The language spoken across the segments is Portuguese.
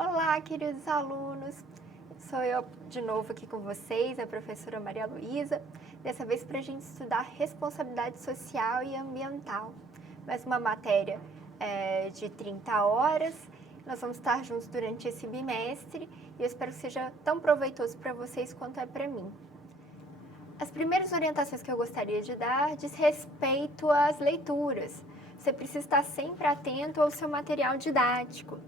Olá, queridos alunos! Sou eu de novo aqui com vocês, a professora Maria Luísa, dessa vez para a gente estudar responsabilidade social e ambiental. Mais uma matéria de 30 horas, nós vamos estar juntos durante esse bimestre e eu espero que seja tão proveitoso para vocês quanto é para mim. As primeiras orientações que eu gostaria de dar diz respeito às leituras. Você precisa estar sempre atento ao seu material didático.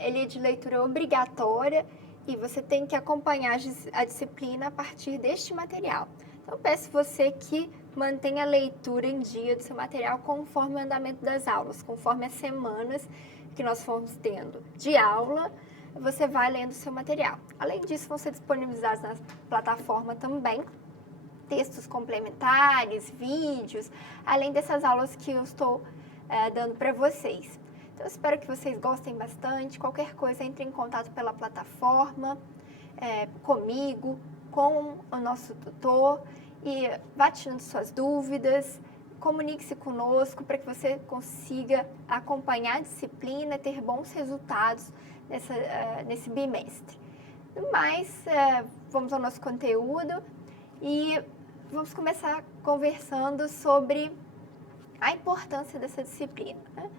Ele é de leitura obrigatória e você tem que acompanhar a disciplina a partir deste material. Então, peço você que mantenha a leitura em dia do seu material conforme o andamento das aulas, conforme as semanas que nós formos tendo de aula, você vai lendo o seu material. Além disso, vão ser disponibilizados na plataforma também textos complementares, vídeos, além dessas aulas que eu estou dando para vocês. Então, eu espero que vocês gostem bastante. Qualquer coisa, entre em contato pela plataforma, comigo, com o nosso tutor e vá tirando suas dúvidas. Comunique-se conosco para que você consiga acompanhar a disciplina e ter bons resultados nesse bimestre. Mas, vamos ao nosso conteúdo e vamos começar conversando sobre a importância dessa disciplina, né?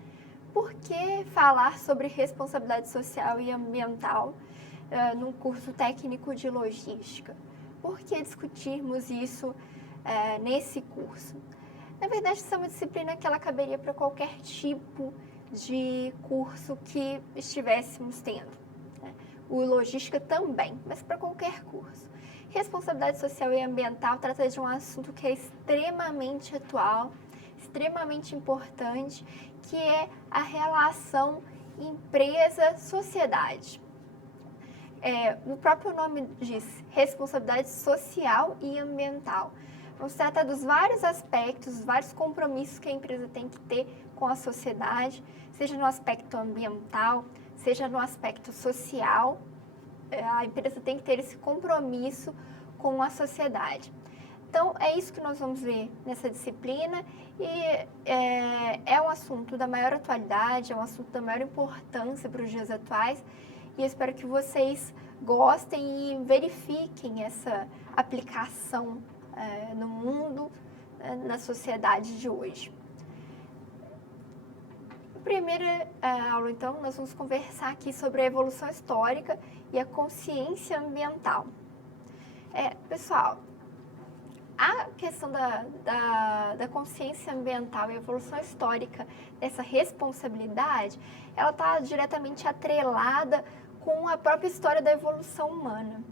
Por que falar sobre responsabilidade social e ambiental num curso técnico de logística? Por que discutirmos isso nesse curso? Na verdade, isso é uma disciplina que ela caberia para qualquer tipo de curso que estivéssemos tendo, né? O logística também, mas para qualquer curso. Responsabilidade social e ambiental trata de um assunto que é extremamente atual, extremamente importante, que é a relação empresa-sociedade. O próprio nome diz responsabilidade social e ambiental. Vamos tratar dos vários aspectos, vários compromissos que a empresa tem que ter com a sociedade, seja no aspecto ambiental, seja no aspecto social. A empresa tem que ter esse compromisso com a sociedade. Então, é isso que nós vamos ver nessa disciplina e é um assunto da maior atualidade, é um assunto da maior importância para os dias atuais e eu espero que vocês gostem e verifiquem essa aplicação no mundo, na sociedade de hoje. Na primeira aula, então, nós vamos conversar aqui sobre a evolução histórica e a consciência ambiental. Pessoal, a questão da consciência ambiental e a evolução histórica dessa responsabilidade, ela está diretamente atrelada com a própria história da evolução humana.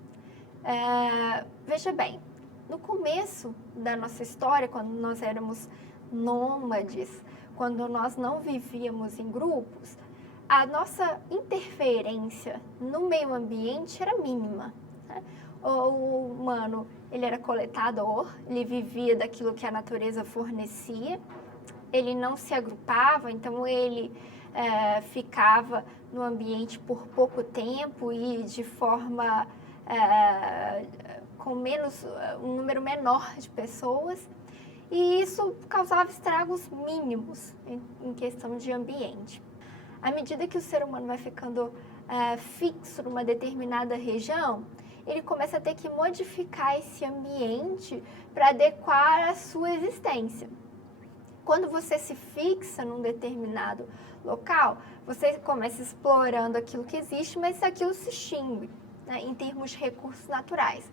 Veja bem, no começo da nossa história, quando nós éramos nômades, quando nós não vivíamos em grupos, a nossa interferência no meio ambiente era mínima, né? O humano, ele era coletador, ele vivia daquilo que a natureza fornecia, ele não se agrupava, então ele ficava no ambiente por pouco tempo e de forma com um número menor de pessoas, e isso causava estragos mínimos em questão de ambiente. À medida que o ser humano vai ficando fixo numa determinada região, ele começa a ter que modificar esse ambiente para adequar a sua existência. Quando você se fixa num determinado local, você começa explorando aquilo que existe, mas aquilo se extingue, né, em termos de recursos naturais.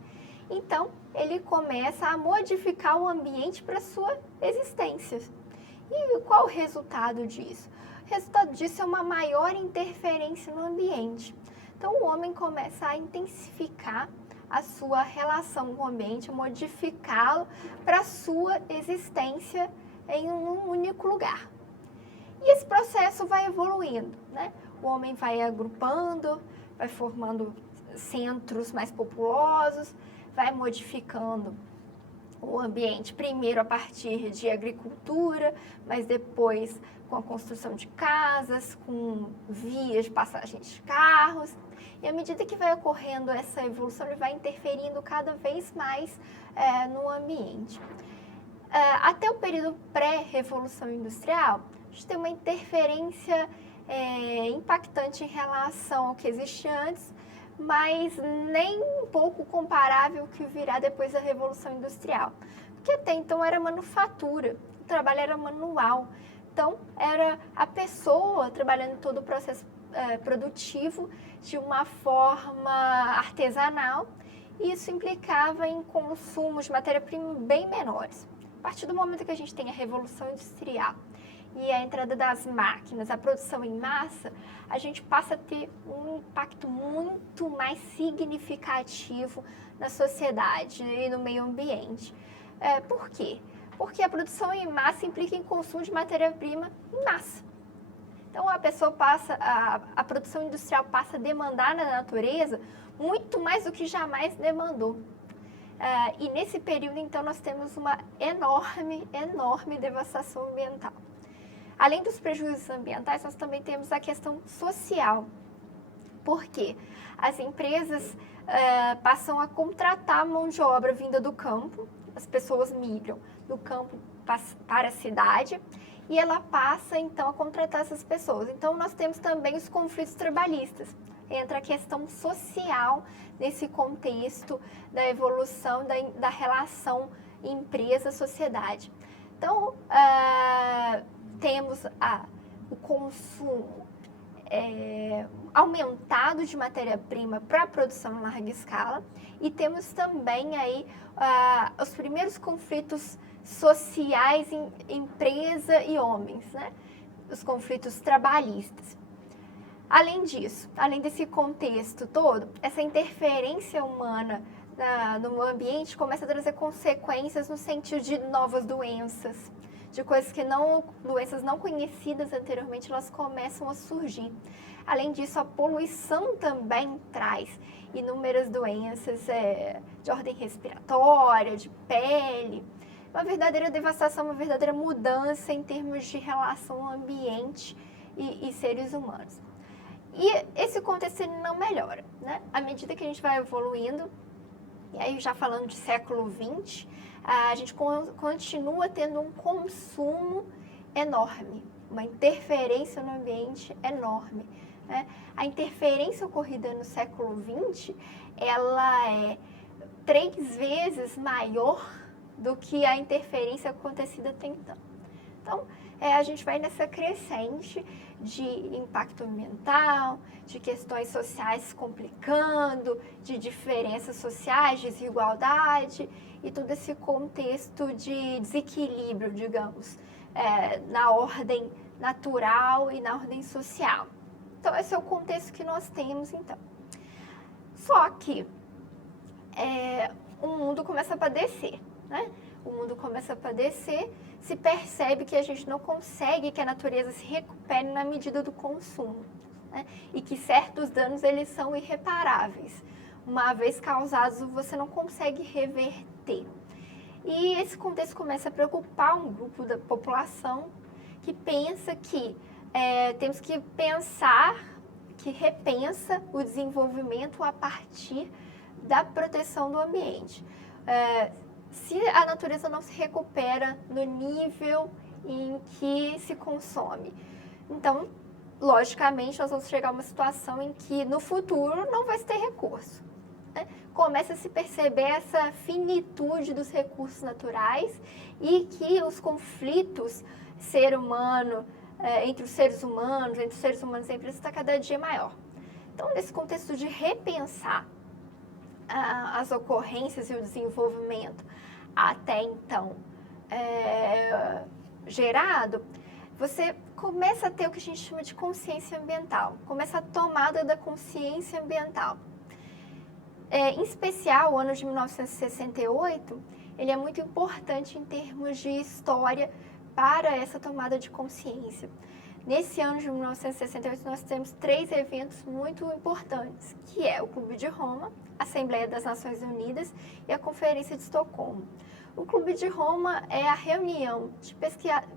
Então, ele começa a modificar o ambiente para a sua existência. E qual o resultado disso? O resultado disso é uma maior interferência no ambiente. Então, o homem começa a intensificar a sua relação com o ambiente, modificá-lo para a sua existência em um único lugar. E esse processo vai evoluindo, né? O homem vai agrupando, vai formando centros mais populosos, vai modificando o ambiente, primeiro a partir de agricultura, mas depois com a construção de casas, com vias de passagem de carros. E à medida que vai ocorrendo essa evolução, ele vai interferindo cada vez mais no ambiente. Até o período pré-revolução industrial, a gente tem uma interferência impactante em relação ao que existia antes, mas nem um pouco comparável ao que virá depois da Revolução Industrial. Porque até então era manufatura, o trabalho era manual. Então, era a pessoa trabalhando todo o processo produtivo de uma forma artesanal, e isso implicava em consumos de matéria-prima bem menores. A partir do momento que a gente tem a Revolução Industrial e a entrada das máquinas, a produção em massa, a gente passa a ter um impacto muito mais significativo na sociedade e no meio ambiente. Por quê? Porque a produção em massa implica em consumo de matéria-prima em massa. Então, a produção industrial passa a demandar na natureza muito mais do que jamais demandou. E nesse período, então, nós temos uma enorme devastação ambiental. Além dos prejuízos ambientais, nós também temos a questão social. Por quê? As empresas passam a contratar mão de obra vinda do campo, as pessoas migram do campo para a cidade, e ela passa, então, a contratar essas pessoas. Então, nós temos também os conflitos trabalhistas. Entra a questão social nesse contexto da evolução da relação empresa-sociedade. Então, temos o consumo aumentado de matéria-prima para a produção em larga escala, e temos também aí os primeiros conflitos sociais em empresa e homens, né? Os conflitos trabalhistas. Além disso, além desse contexto todo, essa interferência humana no ambiente começa a trazer consequências no sentido de novas doenças, de coisas doenças não conhecidas anteriormente, elas começam a surgir. Além disso, a poluição também traz inúmeras doenças de ordem respiratória, de pele, uma verdadeira devastação, uma verdadeira mudança em termos de relação ao ambiente e seres humanos. E esse contexto ele não melhora, né? À medida que a gente vai evoluindo, e aí já falando de século XX, a gente continua tendo um consumo enorme, uma interferência no ambiente enorme, né? A interferência ocorrida no século XX, ela é 3 vezes maior do que a interferência acontecida até então. Então, a gente vai nessa crescente de impacto ambiental, de questões sociais complicando, de diferenças sociais, desigualdade e todo esse contexto de desequilíbrio, digamos, na ordem natural e na ordem social. Então, esse é o contexto que nós temos, então. Só que o mundo começa a padecer, né? O mundo começa a padecer, se percebe que a gente não consegue que a natureza se recupere na medida do consumo, né? E que certos danos eles são irreparáveis. Uma vez causados, você não consegue reverter. E esse contexto começa a preocupar um grupo da população que pensa que temos que repensa o desenvolvimento a partir da proteção do ambiente. Se a natureza não se recupera no nível em que se consome, então, logicamente, nós vamos chegar a uma situação em que no futuro não vai se ter recurso, né? Começa a se perceber essa finitude dos recursos naturais e que os conflitos entre os seres humanos e empresas está cada dia maior. Então, nesse contexto de repensar as ocorrências e o desenvolvimento até então gerado, você começa a ter o que a gente chama de consciência ambiental, começa a tomada da consciência ambiental. Em especial, o ano de 1968, ele é muito importante em termos de história para essa tomada de consciência. Nesse ano de 1968, nós temos 3 eventos muito importantes, que é o Clube de Roma, a Assembleia das Nações Unidas e a Conferência de Estocolmo. O Clube de Roma é a reunião de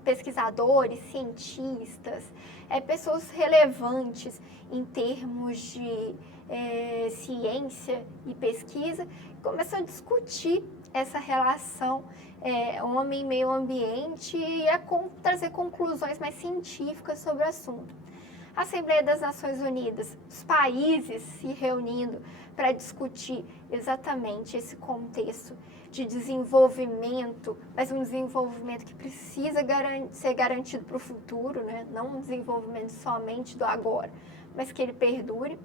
pesquisadores, cientistas, pessoas relevantes em termos de ciência e pesquisa, que começam a discutir essa relação homem e meio ambiente e a trazer conclusões mais científicas sobre o assunto. A Assembleia das Nações Unidas, os países se reunindo para discutir exatamente esse contexto de desenvolvimento, mas um desenvolvimento que precisa ser garantido para o futuro, né? Não um desenvolvimento somente do agora, mas que ele perdure.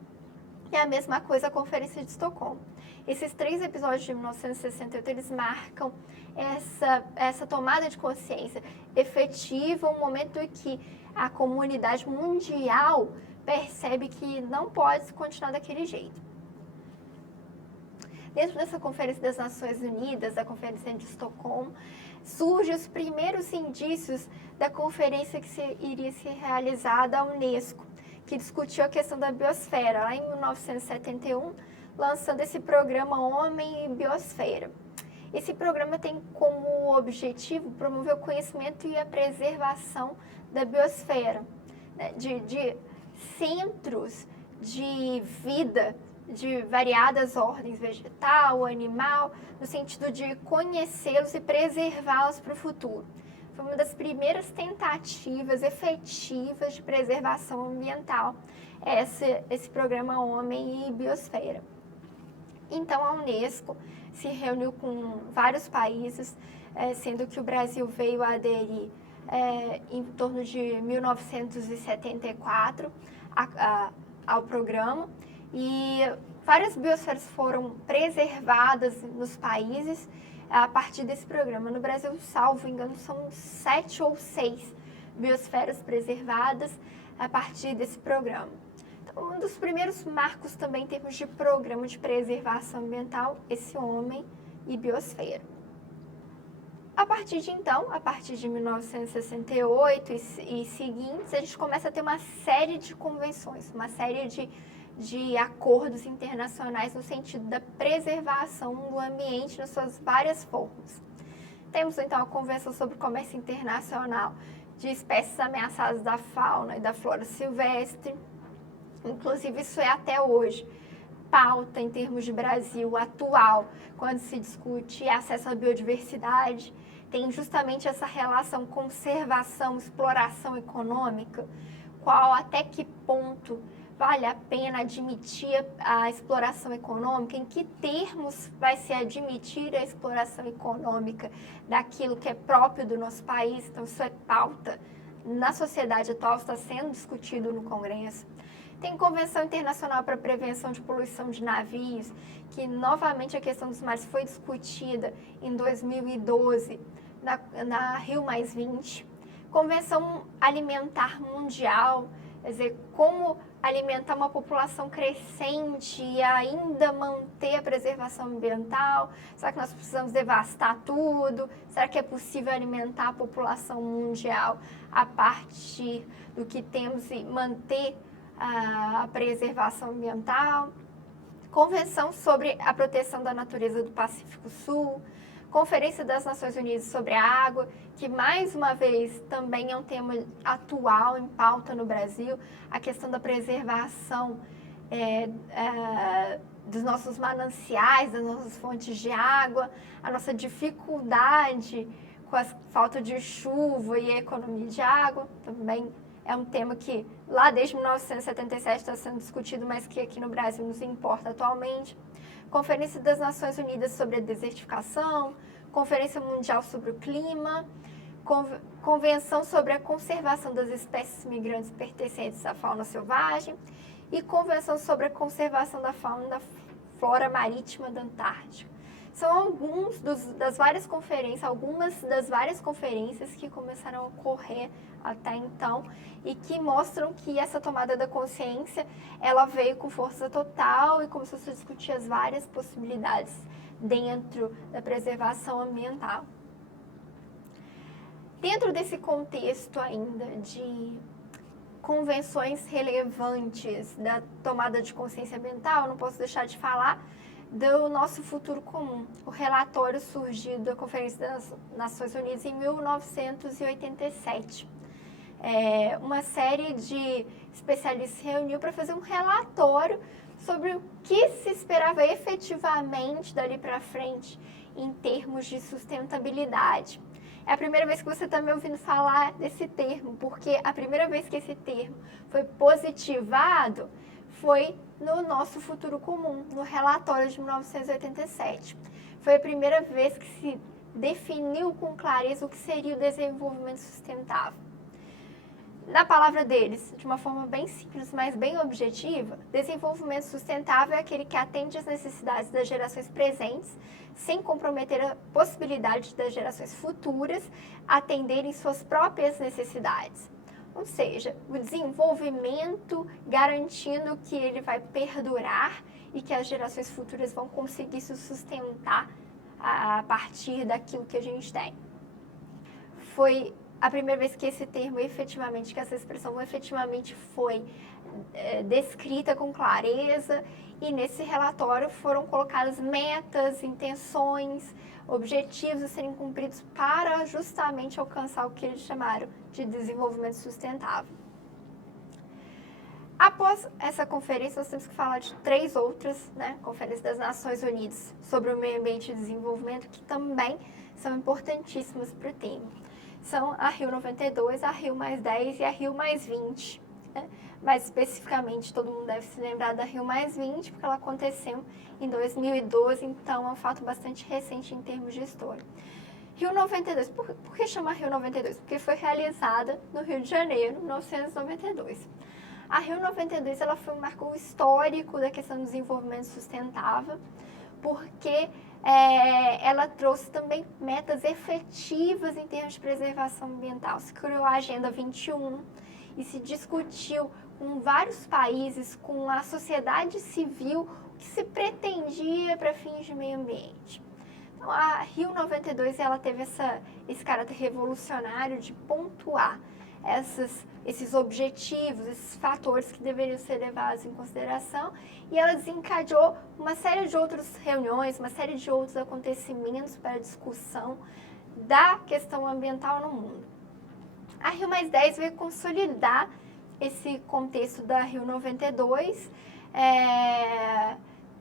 E a mesma coisa a Conferência de Estocolmo. Esses 3 episódios de 1968, eles marcam essa tomada de consciência efetiva, um momento em que a comunidade mundial percebe que não pode continuar daquele jeito. Dentro dessa Conferência das Nações Unidas, da Conferência de Estocolmo, surgem os primeiros indícios da conferência que iria ser realizada à Unesco, que discutiu a questão da biosfera, lá em 1971, lançando esse programa Homem e Biosfera. Esse programa tem como objetivo promover o conhecimento e a preservação da biosfera, né, de centros de vida de variadas ordens, vegetal, animal, no sentido de conhecê-los e preservá-los para o futuro. Foi uma das primeiras tentativas efetivas de preservação ambiental, esse programa Homem e Biosfera. Então, a Unesco se reuniu com vários países, sendo que o Brasil veio a aderir em torno de 1974 ao programa, e várias biosferas foram preservadas nos países a partir desse programa. No Brasil, salvo engano, são 7 ou 6 biosferas preservadas a partir desse programa. Então, um dos primeiros marcos também em termos de programa de preservação ambiental, esse Homem e Biosfera. A partir de então, a partir de 1968 e seguintes, a gente começa a ter uma série de convenções, uma série de acordos internacionais no sentido da preservação do ambiente nas suas várias formas. Temos, então, a Convenção sobre o Comércio Internacional de Espécies Ameaçadas da Fauna e da Flora Silvestre. Inclusive, isso é até hoje pauta em termos de Brasil atual, quando se discute acesso à biodiversidade. Tem justamente essa relação conservação, exploração econômica, até que ponto vale a pena admitir a exploração econômica, em que termos vai se admitir a exploração econômica daquilo que é próprio do nosso país. Então, isso é pauta na sociedade atual, está sendo discutido no Congresso. Tem Convenção Internacional para a Prevenção de Poluição de Navios, que novamente a questão dos mares foi discutida em 2012, na Rio+20. Convenção Alimentar Mundial, quer dizer, como alimentar uma população crescente e ainda manter a preservação ambiental? Será que nós precisamos devastar tudo? Será que é possível alimentar a população mundial a partir do que temos e manter a preservação ambiental? Convenção sobre a proteção da natureza do Pacífico Sul, Conferência das Nações Unidas sobre a Água, que mais uma vez também é um tema atual em pauta no Brasil, a questão da preservação dos nossos mananciais, das nossas fontes de água, a nossa dificuldade com a falta de chuva e a economia de água, também é um tema que lá desde 1977 está sendo discutido, mas que aqui no Brasil nos importa atualmente. Conferência das Nações Unidas sobre a Desertificação, Conferência Mundial sobre o Clima, Convenção sobre a Conservação das Espécies Migrantes Pertencentes à Fauna Selvagem e Convenção sobre a Conservação da Fauna e da Flora Marítima da Antártica. São algumas das várias conferências que começaram a ocorrer até então e que mostram que essa tomada da consciência, ela veio com força total e começou a se discutir as várias possibilidades dentro da preservação ambiental. Dentro desse contexto ainda de convenções relevantes da tomada de consciência ambiental, não posso deixar de falar do nosso futuro comum, o relatório surgido da Conferência das Nações Unidas em 1987. Uma série de especialistas se reuniu para fazer um relatório sobre o que se esperava efetivamente dali para frente em termos de sustentabilidade. é a primeira vez que você está me ouvindo falar desse termo, porque a primeira vez que esse termo foi positivado foi no nosso Futuro Comum, no relatório de 1987. Foi a primeira vez que se definiu com clareza o que seria o desenvolvimento sustentável. Na palavra deles, de uma forma bem simples, mas bem objetiva, desenvolvimento sustentável é aquele que atende às necessidades das gerações presentes, sem comprometer a possibilidade das gerações futuras atenderem suas próprias necessidades. Ou seja, o desenvolvimento garantindo que ele vai perdurar e que as gerações futuras vão conseguir se sustentar a partir daquilo que a gente tem. Foi a primeira vez que esse termo efetivamente, que essa expressão efetivamente foi descrita com clareza, e nesse relatório foram colocadas metas, intenções, objetivos a serem cumpridos para justamente alcançar o que eles chamaram de desenvolvimento sustentável. Após essa conferência, nós temos que falar de 3 outras, Conferência das Nações Unidas sobre o Meio Ambiente e Desenvolvimento, que também são importantíssimas para o tema. São a Rio 92, a Rio mais 10 e a Rio mais 20. Mais especificamente, todo mundo deve se lembrar da Rio mais 20, porque ela aconteceu em 2012, então é um fato bastante recente em termos de história. Rio 92, por que chama Rio 92? Porque foi realizada no Rio de Janeiro, em 1992. A Rio 92 ela foi um marco histórico da questão do desenvolvimento sustentável, porque ela trouxe também metas efetivas em termos de preservação ambiental. Se criou a Agenda 21 e se discutiu com vários países, com a sociedade civil, o que se pretendia para fins de meio ambiente. Então, a Rio 92 ela teve esse caráter revolucionário de pontuar esses objetivos, esses fatores que deveriam ser levados em consideração, e ela desencadeou uma série de outras reuniões, uma série de outros acontecimentos para a discussão da questão ambiental no mundo. A Rio mais 10 veio consolidar esse contexto da Rio 92,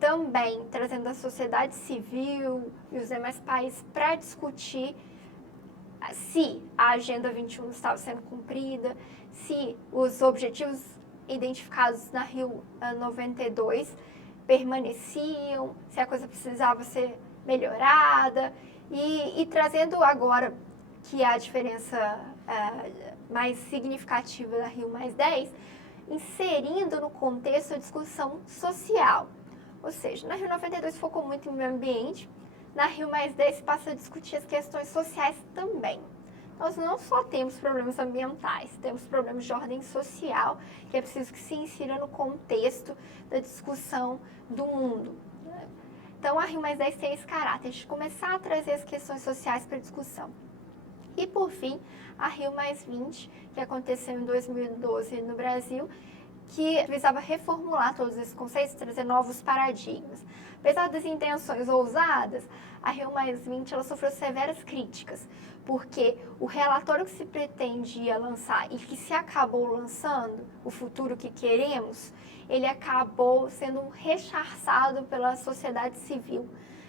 também trazendo a sociedade civil e os demais países para discutir se a Agenda 21 estava sendo cumprida, se os objetivos identificados na Rio 92 permaneciam, se a coisa precisava ser melhorada, e trazendo agora que a diferença mais significativa da Rio mais 10, inserindo no contexto a discussão social. Ou seja, na Rio 92 focou muito no meio ambiente, na Rio mais 10 passa a discutir as questões sociais também. Nós não só temos problemas ambientais, temos problemas de ordem social, que é preciso que se insira no contexto da discussão do mundo. Então, a Rio mais 10 tem esse caráter de começar a trazer as questões sociais para a discussão. E, por fim, a Rio mais 20, que aconteceu em 2012 no Brasil, que visava reformular todos esses conceitos, trazer novos paradigmas. Apesar das intenções ousadas, a Rio mais 20 ela sofreu severas críticas, porque o relatório que se pretendia lançar e que se acabou lançando, o futuro que queremos, ele acabou sendo rechaçado pela sociedade civil.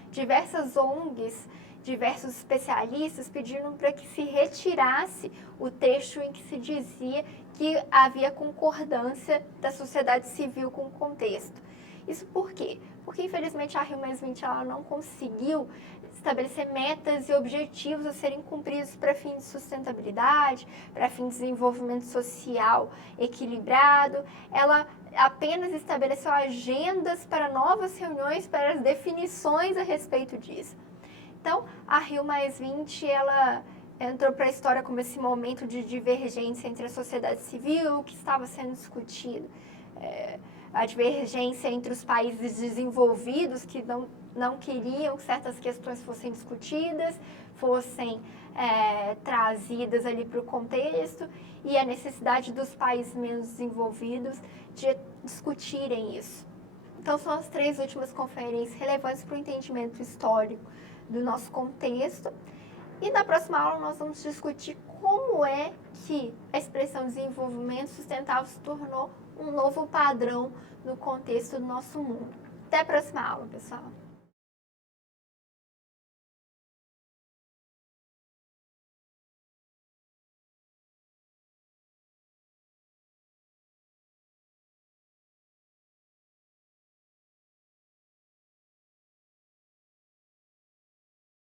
Diversas ONGs, diversos especialistas pediram para que se retirasse o trecho em que se dizia que havia concordância da sociedade civil com o contexto. Isso por quê? Porque, infelizmente, a Rio mais 20 ela não conseguiu estabelecer metas e objetivos a serem cumpridos para fins de sustentabilidade, para fins de desenvolvimento social equilibrado. Ela apenas estabeleceu agendas para novas reuniões, para as definições a respeito disso. Então, a Rio mais 20, ela entrou para a história como esse momento de divergência entre a sociedade civil, que estava sendo discutido, a divergência entre os países desenvolvidos, que não queriam que certas questões fossem discutidas, fossem trazidas ali para o contexto, e a necessidade dos países menos desenvolvidos de discutirem isso. Então, são as 3 últimas conferências relevantes para o entendimento histórico do nosso contexto. E na próxima aula nós vamos discutir como é que a expressão desenvolvimento sustentável se tornou um novo padrão no contexto do nosso mundo. Até a próxima aula, pessoal!